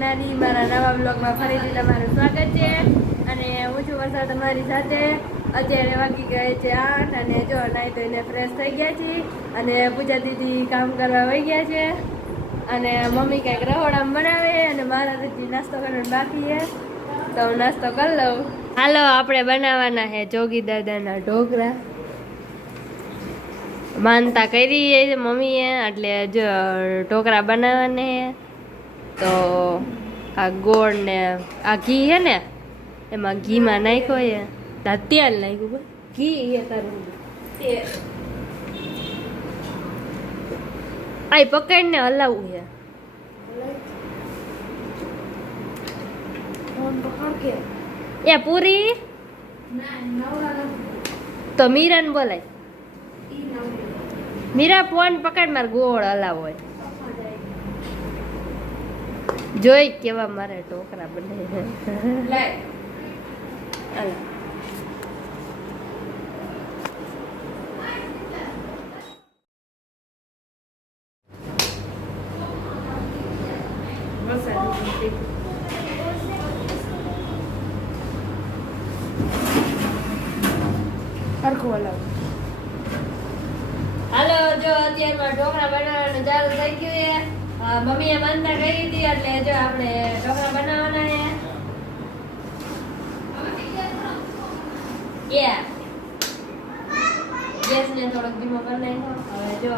નાની મારા નવા બ્લોગમાં ફરીથી તમારું સ્વાગત છે અને હું છું વર્ષા તમારી સાથે. અત્યારે વાગી ગયા છે 8 અને જો નાઈ ધોઈને ફ્રેશ થઈ ગયા છીએ અને પૂજા દીદી કામ કરવા વહી ગયા છે અને મમ્મી કંઈક રહોડામાં બનાવે અને મારા હજી નાસ્તો કરવાનો બાકી છે તો હું નાસ્તો કરી લઉં. હાલો આપણે બનાવવાના છે જોગી દાદાના ઢોકળા. માનતા કરી છે મમ્મીએ એટલે જો ઢોકળા બનાવવાને તો આ ગોળ ને આ ઘી છે ને એમાં ઘીમાં નાખ્યો છે તેલ નાખ્યું ઘી એ તારું આ પકડીને હલાવવું છે એ પૂરી તો મીરાને બોલાય. મીરા ફોન પકડ મારે ગોળ હલાવો હોય જોઈ કેવા મારે ઢોકળા બને. હાલો જો અત્યારમાં ઢોકળા બનાવવાનું ચાલુ થઈ ગયું છે. મમ્મીએ માનતા કરી હતી એટલે જો આપણે ઢોકળા બનાવવાના છે. ગેસને થોડોક ધીમો કરી નાખ્યો. હવે જો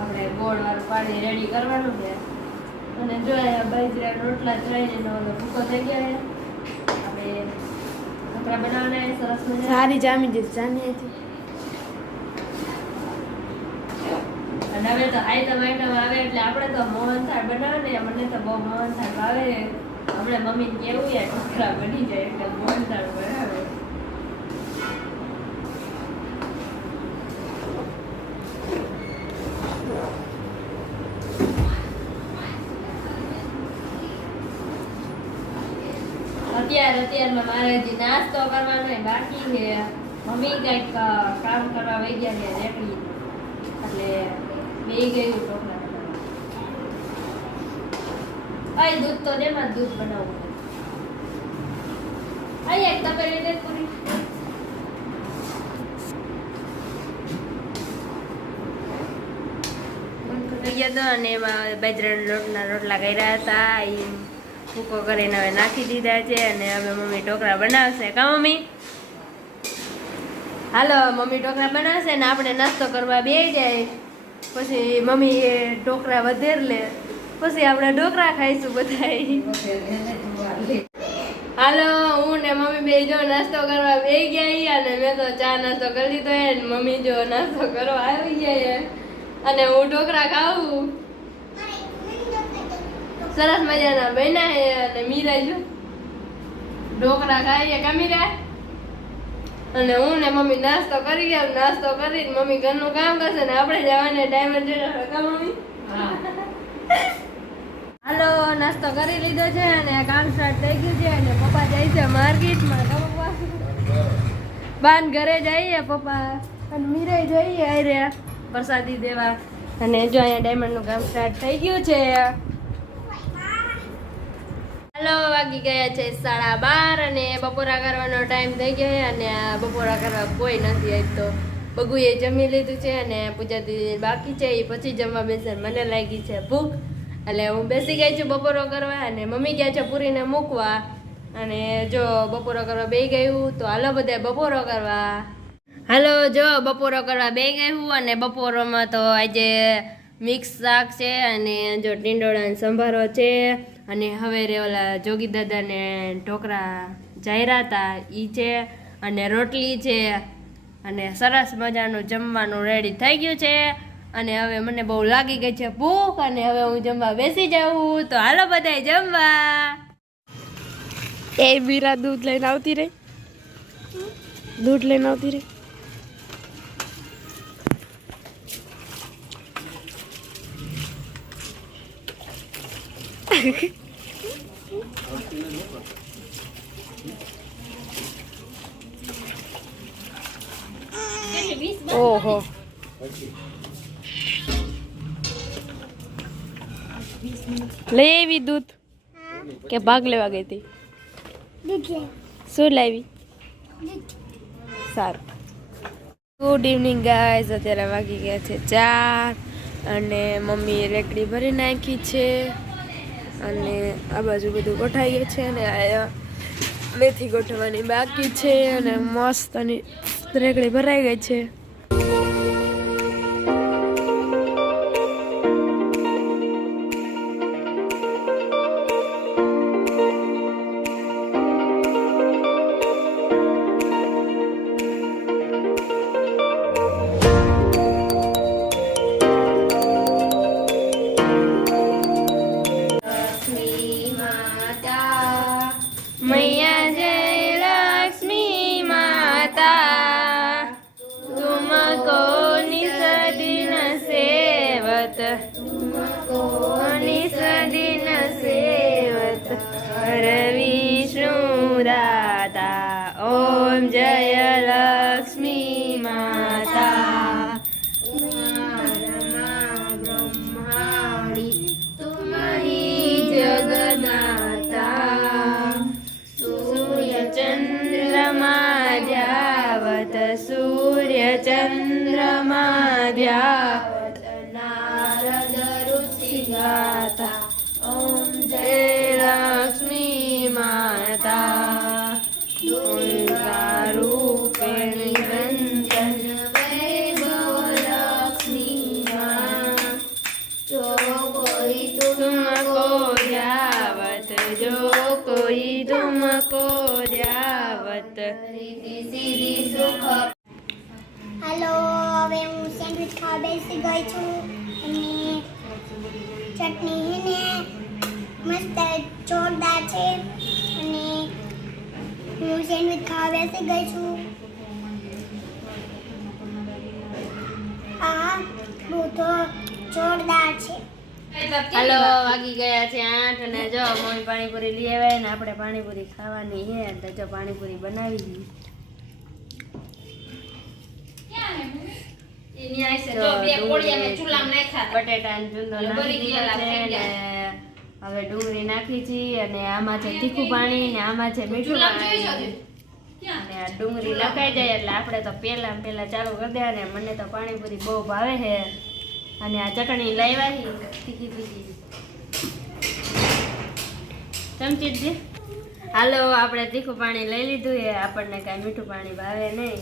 આપણે ગોળ વાળું પાણી રેડી કરવાનું છે અને જો બાજરા રોટલા ચડાવીને ભૂકો થઈ ગયા છે. આપણે ઢોકળા બનાવવાના છે સરસ મજા સારી જામી જશે જામી હતી. અને હવે તો આઈટમ આવે એટલે આપણે તો મોહનથાળ બનાવે ને મને તો બહુ મોહનથાળ ભાવે. હમણાં મમ્મીને કેવું યાર ઢોકળા બની જાય એટલે મોહનથાળ બનાવે. અત્યારમાં મારે હજી નાસ્તો કરવાનો બાકી છે. મમ્મી કંઈક કામ કરવા વહી ગયા છે રેડી એટલે બે ગયું ઢોકળા બનાવવા. દૂધ તો દેમાં દૂધ બનાવવું. એક તપેલી દે પૂરી. અને એમાં બાજરાના રોટલા કર્યા હતા એ ભૂકો કરીને હવે નાખી દીધા છે અને હવે મમ્મી ઢોકળા બનાવશે. કા મમ્મી? હાલો મમ્મી ઢોકળા બનાવશે ને આપણે નાસ્તો કરવા બેસી જાય. પછી મમ્મી એ ઢોકળા વધેર લે પછી આપણે ઢોકળા ખાઈશું બધા. હાલો હું ને મમ્મી બે જો નાસ્તો કરવા બેસી ગયા અને મેં તો ચા નાસ્તો કરી લીધો ને મમ્મી જો નાસ્તો કરવા આવી ગયા અને હું ઢોકળા ખાવું. સરસ મજાના બન્યા છે અને મીરા જો ઢોકળા ખાઈએ કા મીરા. અને હું ને મમ્મી નાસ્તો કરી ગયા. નાસ્તો કરીને મમ્મી ઘરનું કામ કરશે ને આપણે જવાને ટાઈમ જ કા મમ્મી? હાલો નાસ્તો કરી લીધો છે અને કામ સ્ટાર્ટ થઈ ગયું છે અને પપ્પા જાય છે માર્કેટમાં. કા પપ્પા? બાન ઘરે જઈએ પપ્પા અને મીરા જઈએ આરે પ્રસાદી દેવા અને જો અહીંયા ડાયમંડનું કામ સ્ટાર્ટ થઈ ગયું છે. હાલો વાગી ગયા છે 12:30 અને બપોરા કરવાનો ટાઈમ થઈ ગયો છે અને બપોરા કરવા કોઈ નથી આજ તો. બગુએ જમી લીધું છે અને પૂજા દીદી બાકી છે એ પછી જમવા બેસે. મને લાગી છે ભૂખ એટલે હું બેસી ગઈ છું બપોરો કરવા અને મમ્મી ગયા છે પૂરીને મૂકવા અને જો બપોરો કરવા બે ગયું તો હાલો બધા બપોરો કરવા. હાલો જો બપોરો કરવા બે ગયું અને બપોરોમાં તો આજે મિક્સ શાક છે અને જો ટીંડોળાનો સંભારો છે અને હવે રે ઓલા જોગી દાદાને ઢોકળા જાયરા હતા એ છે અને રોટલી છે અને સરસ મજાનું જમવાનું રેડી થઈ ગયું છે અને હવે મને બહુ લાગી ગઈ છે ભૂખ અને હવે હું જમવા બેસી જાઉં. તો હાલો બધાય જમવા. એ મીરા દૂધ લઈને આવતી રહી. ઓહો લેવી દૂધ કે ભાગ લેવા ગઈ હતી? શું લાવી? સારું. Good evening guys. અત્યારે વાગી ગયા છે 4 અને મમ્મીએ રેકડી ભરી નાખી છે અને આ બાજુ બધું ગોઠવાઈ ગયું છે અને આ મેથી ગોઠવવાની બાકી છે અને મસ્ત અને રેકડી ભરાઈ ગઈ છે. मैया जय लक्ष्मी माता तुमको निसदिन सेवत निसदिन सेवत हर विष्णु दाता ओम जय लक्ष्मी माता ब्रह्माणी तुम ही जगदाता चंद्रमाद्यावत सूर्य चंद्रमाद्यावत नारद ऋषि गाता ओम जय लक्ष्मी माता रूपे निरंजन वैभव लक्ष्मी माँ जो कोई तुमको जावत जो कोई तुमको जावत सीधी सुख. हेलो, હવે હું સેન્ડવિચ ખાવા બેસી ગઈ છું અને ચટણી હે ને મસ્ત જોરદાર છે અને હું સેન્ડવિચ ખાવા બેસી ગઈ છું. આ બહુ તો જોરદાર છે. હાલો વાગી ગયા છે 8 અને જો મમ્મી પાણીપુરી લઈ આવે ને આપણે પાણીપુરી ખાવાની છે તો જો પાણીપુરી બનાવી દીધી. બટેટા હવે ડુંગળી નાખી છે અને આમાં છે તીખું પાણી ને આમાં છે મીઠું પાણી અને આ ડુંગળી લખાઈ જાય એટલે આપણે તો પહેલા ચાલુ કરી દે અને મને તો પાણીપુરી બહુ ભાવે છે અને આ ચટણી લાવ્યા તીખી ચમચી જ. હાલો આપણે તીખું પાણી લઈ લીધું છે, આપણને કાંઈ મીઠું પાણી ભાવે નહીં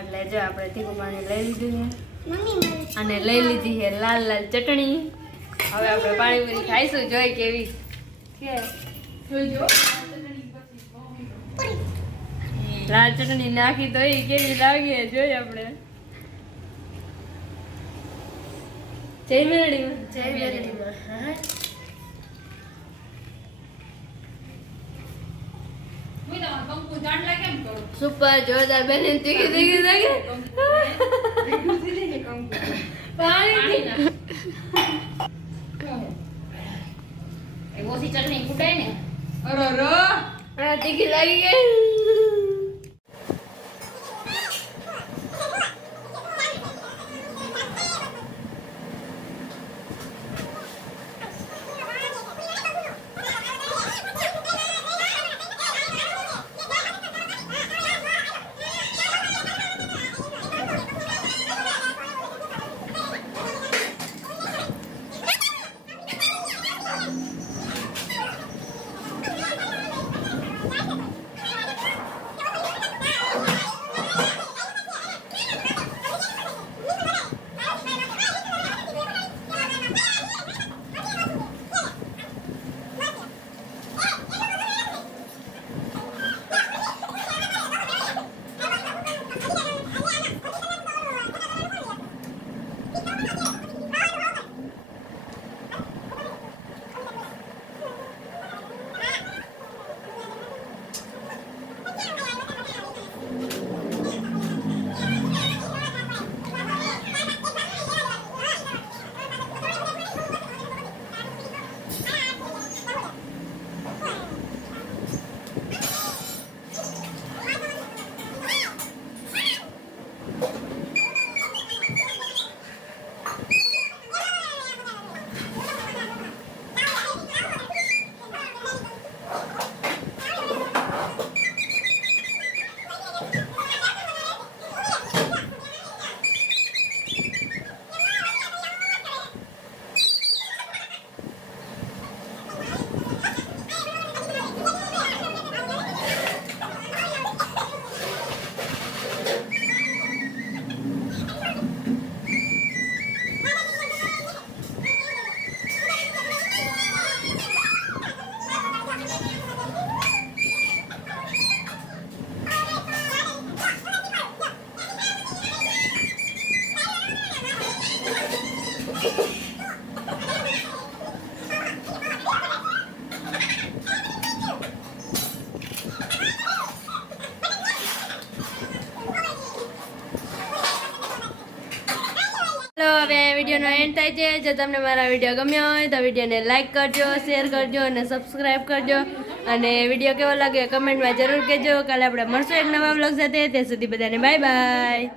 એટલે જો આપણે તીખું પાણી લઈ લીધું છે અને લઈ લીધી છે લાલ ચટણી. હવે આપણે પાણીપુરી ખાઈશું, જોઈ કેવી છે. લાલ ચટણી નાખી તો એ કેવી લાગે જોઈ આપણે. જય મેરડીમાં સુપર જોરદાર બેન તીખી ચટણી કુટાય ને તીખી લાગી ગઈ. હવે વિડીયોનો એન્ડ થાય છે. જો તમને મારા વિડીયો ગમ્યો હોય તો વિડીયોને લાઈક કરજો, શેર કરજો અને સબસ્ક્રાઈબ કરજો. અને વિડીયો કેવો લાગ્યો કમેન્ટમાં જરૂર કહેજો. કાલે આપણે મળશું એક નવા વ્લોગ સાથે. ત્યાં સુધી બધાને બાય બાય.